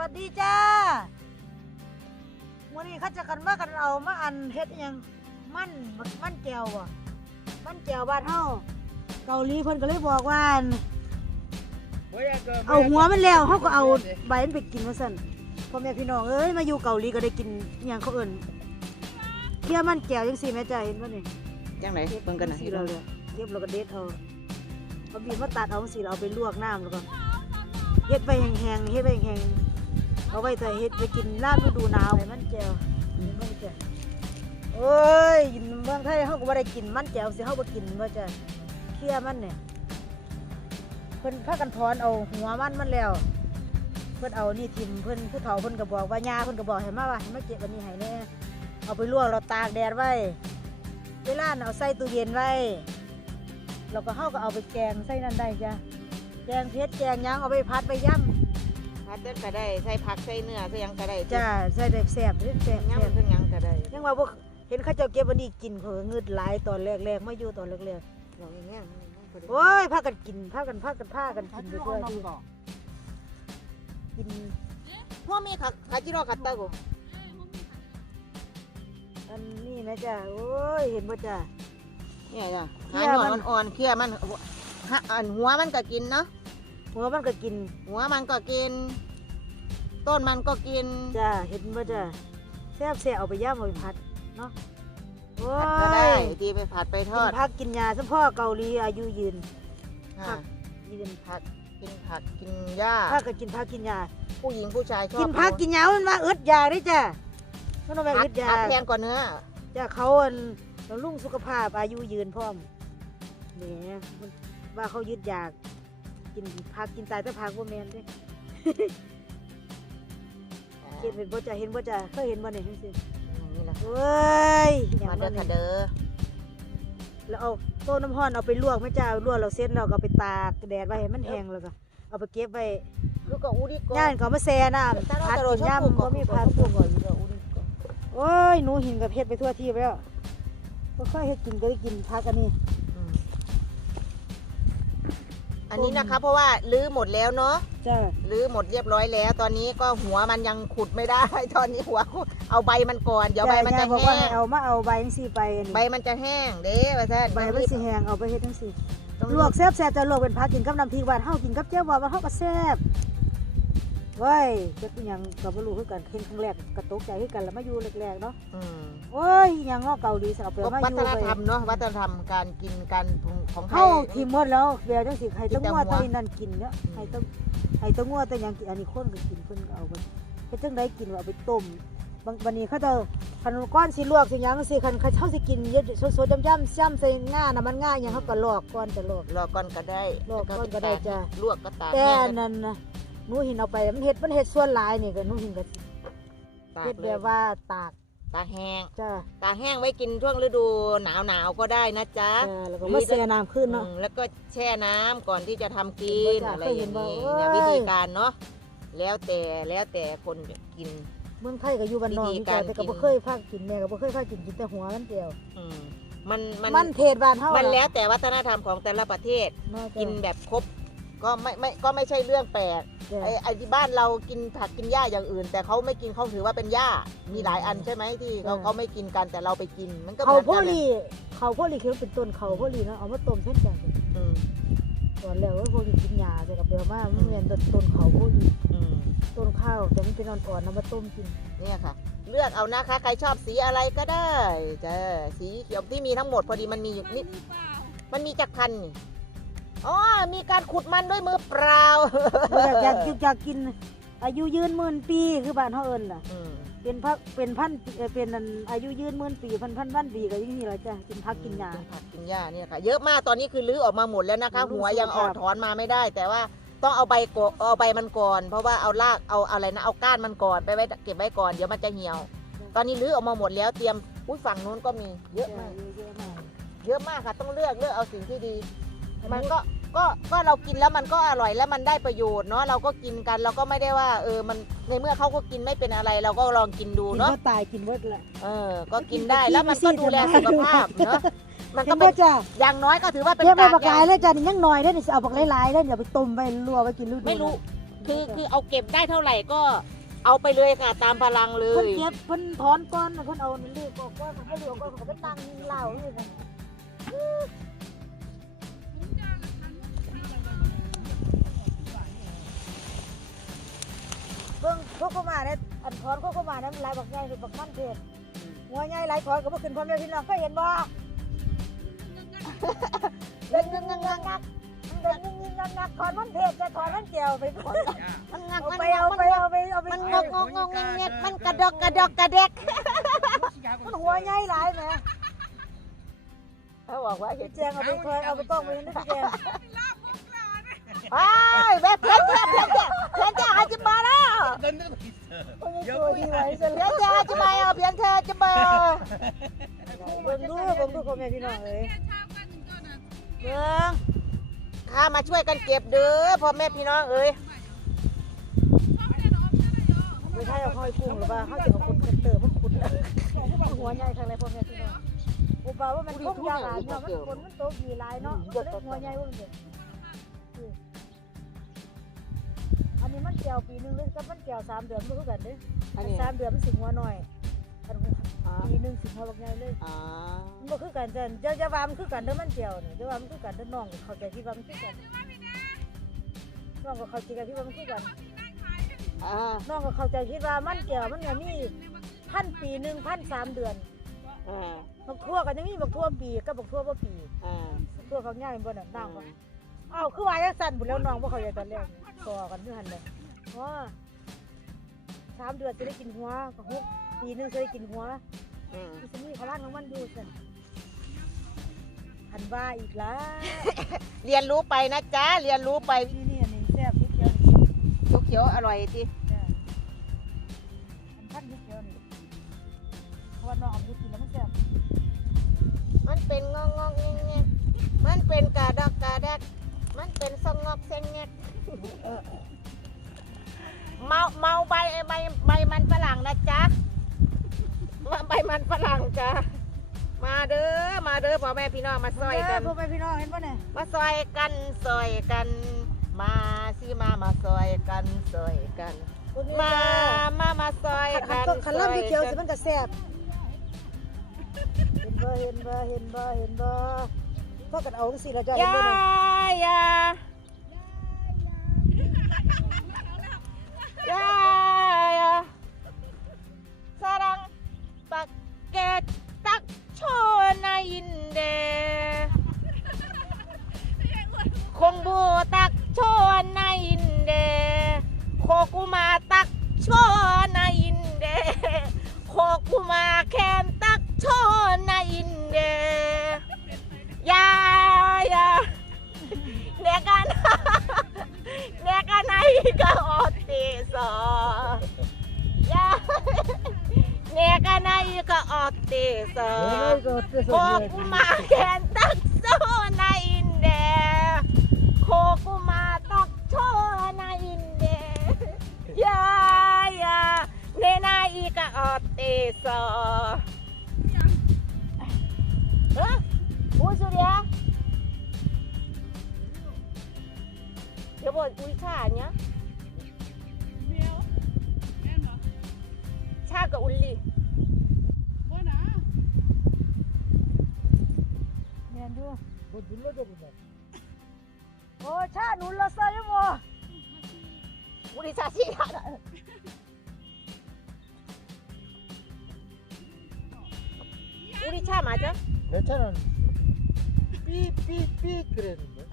วัสดีจ้าวันนี้เขาจะกันว่ากันเอามาอันเฮ็ดอิหยังมันมันแก้วบ่มันแก้วบ้านเฮาเกาหลีเพิ่นก็เลยบอกว่าอันเอาหัวมันแล้วเฮาก็เอาใบมันไปกินว่าซั่นพ่อแม่พี่น้องเอ้ยมาอยู่เกาหลีก็ได้กินอิหยังเขาเอิ้นเคี่ยวมันแก้วจังซี่แม่จ้าเห็นบ่นี่จังไหนเบิ่งกันหน่อยสีเราเลยเก็บแล้วก็เด็ดเอาเอาบีบมาตัดเอาสีเราเอาไปลวกน้ำแล้วก็เฮ็ดไปแห้งๆเฮ็ดไปแห้งๆ เอาไว้แต่เฮ็ดไปกินลาบฤดูหนาวให้มันแจ่วมันแจ่วโอ้ยกินเมืองไทยเฮาก็บ่ได้กินมันแจ่วสิเฮาบ่กินว่าจะเคี่ยมันเนี่ยเพิ่นพากันถอนเอาหัวมันมันแล้ว เพิ่นเอานี่ทิมเพิ่นผู้เฒ่าเพิ่นก็บอกว่าย่าเพิ่นก็บอกให้มาว่าให้มาเก็บอันนี้ให้แน่เอาไปลวกแล้วตากแดดไว้เวลานเอาใส่ตู้เย็นไว้แล้วก็เฮาก็เอาไปแกงใส่นั่นได้จ้ะแกงเผ็ดแกงยังเอาไปพัดไปย่ำ พัดเด้นก็ได้ใส่ผักใส่เนื้อใส่หยังก็ได้ำจ้ะใส่ได้แซ่บเด้อแซ่บย่ำแซ่บใส่หยังก็ได้ยังว่าบ่เห็นเขาเจ้าเก็บอันนี้กินเขาก็งึดหลายตอนแรกๆมาอยู่ตอนแรกลองอย่างเงี้ยๆโอ้ยพากันกินพากันพากันพากันกินไปทั่วที่กินพ่อมีขักขาจิโร่ขัดตะกูอันนี้นะจ้ะโอ้ยเห็นบ่จ้ะเนี่ยจ้ะเคี่หายหมันอนนอ่อนๆเคี่ยมันฮะอันหัวมันก็กินเนาะหัวมันก็กิน หัวมันก็กิน ต้นมันก็กิน จ้ะเห็นบ่จ้ะแซ่บแซ่บเอาไปย่ำเอาไปผัดเนาะโอ้ผัดก็ได้ยทีไปผัดไปทกิอนดผักกินยาสมพ่อเกาหลีอายุยืนค่ะยืนผักกินผักกินหญ้าถ้าก็กินผักกินยา ผู้หญิงผู้ชายชอบกินผักกินยามันว่าอึดยาได้จ้ะมันเอาไปผัอึกดยาผักแพงกว่าเนื้อจ้ะเขาอันบำรุงสุขภาพอายุยืนพร้อมเนี่ยมันว่าเขายึดยากินผักกินตายแต่ผักบ่แม่นเด้ เห็นเป็นบ่จ้ะเห็นบ่จ้ะเคยเห็นบ่เนี่ยจังซี่นี่แหละเว้ยหยังมาเด้บ่อค่ะเนี่ยเด้อแล้วเอาโต้นน้ำร้อนเอาไปลวกแม่จ้าลวกแล้วเสร็จแล้วก็เอาไปตากแดดไว้ให้มันแห้งแล้วก็เอาไปเก็บไว้ลูกก็อูดิโกย่านก็เอามาแช่น้ำพัดกินย่ำก็มีพัด ตัวก่อนอยู่อูดิโกโอ้ยหนูหินกับเพชรไปทั่วที่แล้วก็ค่อยเฮ็ดกินก็ได้กินพักอันนี้ อืมอันนี้นะคะ เพราะว่าลื้อหมดแล้วเนาะจ้าลื้อหมดเรียบร้อยแล้ว ตอนนี้ก็หัวมันยังขุดไม่ได้ ตอนนี้หัวขุดเอาใบมันก่อนเดี๋ยวใบมันจะบอกแห้ว่างให้เอามาเอาใบจังซี่ไปอันนี้ใบมันจะแห้งเด้ว่าแท้ใบมันสิแห้งเอาไปเฮ็ดจังซี่ต้องลวกแซ่บแซ่บจะลวกเป็นผักกินกับน้ำพริกหวานเฮากินกับเจียวหวานเฮาก็แซ่บ เว้ยจักอิหยังก็บ่รู้คือกันเห็นครั้งแรกก็ตกใจคือกันแล้วมาอยู่แรกๆเนาะอืมโอ้ยอิหยังเงาะเกาหลีสำหรับเปนก็มาอวัยู่ฒนไปธรรมเนาะวัฒนธรรมการกินการปรุงของไทเฮายทีหมดแล้วเบียจังสิใครต้องกินแต่งัวหัวตัวนี้นั่นกินเนาะใครต้องใครต้องงัวแต่หยังกินอันนี้คนก็กินเพิ่นก็เอาไปเฮ็ดจังไดกินว่าเอาไปต้มบางวันนี้เขาจะคันก้อนสิลวกสิหยังสิคันเขาเฮาสิกินเยอะสดๆจ้ำๆจ้ำใส่ง่าน่ะมันง่ายหยังเขาก็ลอกก่อนจะลอก รอก่อนก็ได้รอก่อนก็ได้จ้ะ ลวกก็ตากแต่แห้อังนนั้นน่ะห นูเห็นเอาไปมันเฮ็ดมันเฮ็ดส่วนหลายนี่ก็หนูเห็นก็ตากเฮ็ดเลแบยบว่าตากตากแห้ง จ้าตากแห้งไว้กินช่วงฤดูหนาวหนาวๆก็ได้นะจ๊ะจ้าแล้วก็มาแช่น้ำขึ้นเนาะ อืมแล้วก็แช่น้ำก่อนที่จะทำกินเห็นบ่จ๊ะอะไรเคยอเห็ย่านงบ่นี้เอ้ย เนี่ยวิธีการเนาะแล้วแต่แล้วแต่คนจะกิน เมืองไทยก็อยู่บ้านนอกวิธีนี่กาจ้ารแต่ก็กิบ่นเคยพากินแม่ก็บ่เคยพากินกินแต่หัวมันเดียว อืมมันมันมันเทศบ้านเฮามันล่ะแล้วแต่วัฒนธรรมของแต่ละประเทศเนาะจ้ะกินแบบครบ ก็ไม่ไม่ก็ไม่ใช่เรื่องแปลกจ้ะไอ้ไอ้ที่บ้านเรากินผักกินหญ้าอย่างอื่น แต่เขาไม่กินเขาถือว่าเป็นหญ้ามีหลายอันใช่ไหมที่เขาเขาไม่กินกันแต่เราไปกินมันก็หเขามือนโพกันลีเขาโพลีคือเป็นต้นเขาโพลีเนาะเอามาต้มเช่นกันอืมตอนแล้วว่าโพลีกินหญ้าแต่ก็เปลว่ามันแม่นต้นต้นเขาโพลีอืมต้นข้าวแต่มันเป็นอ่อนๆเอามาต้มกินเนี่ยค่ะ เลือกเอานะคะใครชอบสีอะไรก็ได้จ้ะสีเขียวที่มีทั้งหมดพอดีมันมีอยู่นิดมันมีจักรพันนี่ อ๋อมีการขุดมันด้วยมือเปล่าบ่อยากอยากอยากกิน อายุยืนหมื่นปีคือบ้านเฮาเอิ้นล่ะอืมเป็นพักเป็นพันเอ่อเป็นอันอายุยืนหมื่นปีพันพันพันปีก็อย่างนี้แหละจ้ะกินผักกินหญ้ากินผักกินหญ้าเนี่ยค่ะ เยอะมากตอนนี้คือรื้อออกมาหมดแล้วนะคะรื้อหัวยังสุขออภาพกถอนมาไม่ได้ แต่ว่าต้องเอาใบโกเอาใบมันก่อน เพราะว่าเอารากเอาอะไรนะเอาก้านมันก่อนไปไว้เก็บไว้ก่อนเดี๋ยวมันจะเหี่ยว ตอนนี้รื้อออกมาหมดแล้วเตรียมอุ้ยฝั่งนู้นก็มีเยอะมาก เยอะมากเยอะมากค่ะต้องเลือกเลือกเอาสิ่งที่ดี มันก็ก็ก็เรากินแล้วมันก็อร่อยแล้วมันได้ประโยชน์เนาะเราก็กินกันเราก็ไม่ได้ว่า เออมันในเมื่อเขาก็กินไม่เป็นอะไร เราก็ลองกินดูกินเนาะก็ตายกินเบิดแหละเออ ก็กินได้แล้วมันก็ดูแลสุขภาพเนาะมันเห็ก็นเป็บ่นจ้ะอย่างน้อยก็ถือว่าเป็นเก็บไปกากบักใยหลายแล้วจ้ะนี่ยังน้อยเด้อนี่สิเอาบักหลายๆเด้ออย่าไปต้มไว้ลวกไว้กินฤดูไม่รู้คือคือเอาเก็บได้เท่าไหร่ก็เอาไปเลยค่ะตามพลังเลเพิ่นยเก็บเพิ่นถอนก้อนน่ะเพิ่นเอานี่เลขออกก้อนเพิ่นก็เหลือก้อนเพิ่นก็ไปตั้งยิงเหล้าอยู่นั่น เบิ่งพวกเข้ามาเนี่ยอันถอนพวกเข้ามาเนี่ยมันลายบักใหญ่คือบักมันเทศหัวใหญ่ลายถอนก็บ่ขึ้นพร้อมเลยพี่น้องก็เห็นบ่เดินงักงักงักงักเดินงักงักงักถอนมันเทศจะถอนมันเจียวไปถอนมันงักมันไปเอาไปเอาไปเอาไปมันงกงกงงเงียมันกระดกกระดกกระเด็กมันหัวใหญ่หลายแหมเขาบอกว่าเห็พี่นแจงเอาไปคอยเอาไปต้องไปนั่นพี่แจง ไอ้แบบเพี้ยนเพี้ยนเพี้ยนเพี้ยนเพี้ยนจะอาจจะมาแล้ว โอ้ยตัวดีไว้ซะเพี้แล้ยนจะอจะมาเอาเพียนเธอจะมาเบิ่งดูเบิ่งดูพ่อแม่พี่น้องเอ้ยเบิ่งข้ามาช่วยกันเก็บเด้อพ่อแม่พี่น้องเอ้ยไม่ใช่เอาห้อยกุ้งหรือว่าเขาจะเอาคนเตอร์มันขุดมันหัวใหญ่ทางไรพ่อแม่พี่น้องอุปาว่ามันทุ่งยาหลายเนาะมันคนมันโตกี่หลายเนาะมันเลยหัวใหญ่ว่ามันเด็อั นนี้มันเกี่ยวปีนึงเลยกับมันเกี่ยวสามเดือนมันคือกันเด้อันอันนี้ สามเดือนมันสิงหัวหน่อยอันปีหนึงสิงหัวบักใหญ่เลยอ๋อมันบ่คือกันจันเจ้าจะว่ามันคือกันเด้อมันเจียวนี่เจ้าว่ามันคือกันเด้อน้องก็เข้าใจที่ว่ามันคือกันน้องก็เข้าใจกันที่ว่ามันคือกัน อ่าน้องก็เข้าใจคิดว่ามันเจียวมันก็มีพันปีหนึ่งพันสามเดือนอ่าบักทั่วกันยังมีบักทั่วปีกับบักทั่วบ่ปีอ่าบักทั่วเขาง่ายบ่น่ะน้องก็ อ้าวคือว่าจังซั่นบุญแล้วน้องบ่เข้าใจตอนแรกต่อกันอยู่หั่นเลยว่าสามเดือนจะได้กินหัวก็หกปีหนึงจะได้กินหัวอืมมันจะมีพลังของมันอยู่ซั่นหันว่าอีกแล้วเรียนรู้ไปนะจ๊ะ เรียนรู้ไปนี่นี่อันนี้แซ่บพริกเขียวนี่เขียวๆอร่อยจีจ้ะอันพันพริกเขียวนี่เพราะว่าน้องเอาไปกินแล้วมันแซ่บมันเป็นงองงองแงงแงงมันเป็นกาดอกกาแดก มันเป็นซองงอกเซงแงกเออเมาเมาใบใบใบมันฝรั่งนะจ๊ะมาใบมันฝรั่งจ้ะมาเด้อมาเด้อพ่อแม่พี่น้องมาซอยกันพ่อแม่พี่น้องเห็นป่ะเนี่ยมาซอยกันซอยกัน มาสิมามาซอยกันซอยกัน มามามาซอยขันกันขันล่ำพี่เขียวสิซอมันก็แซ่บเห็นบ่เห็นบ่เห็นบ่เห็นบ่ พวกกันเอาสิเราจะยเห็นยาบ่เนี่ยยายายาสรังปักเกตตัก ออติสอเอ้ยก็เสื้อโคสดกุมาแคนตักโซนาอินเดโคกุมาตักโชนาอินเ뭐 눌러줘 그냥. 어, 자, 눌렀어요, 뭐. 우리 자식이 알아. 우리 차 맞아? 내 차는 삐삐삐 그랬는데.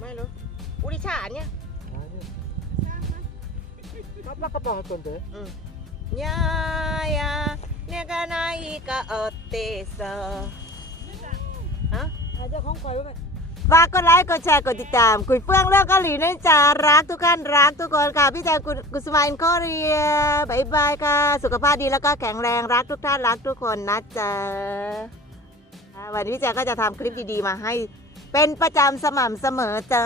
말로. 우리 차 아니야? 아니야. 깜빡깜빡 할 건데. 응. ายาเนกานายกะเอเตสฮะอาเจ้าของข่อยว่าแม่ฝากกดไลค์กดแชร์กดติดตามกุยเฟื่องเรื่องเกาหลีนะจ๊ะรักทุกท่านรักทุกคนค่ะ พี่แจกุกุสมาอินโคเรียบายบายค่ะ สุขภาพดีแล้วก็แข็งแรงรักทุกท่านรักทุกคนนะจ๊ะอ่าวันนี้พี่แจก็จะทำคลิปดีๆมาให้ เป็นประจำสม่ำเสมอจ้า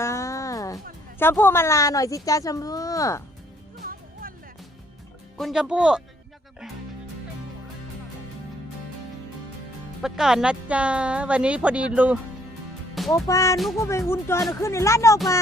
ชมพู่มาลาหน่อยสิจ้าชมพู่ คุณชมพู่ไปก่อนนะจ๊ะ วันนี้พอดีรู้โอปานุกก็ไปอุ่นจอยขึ้นในร้านโอปา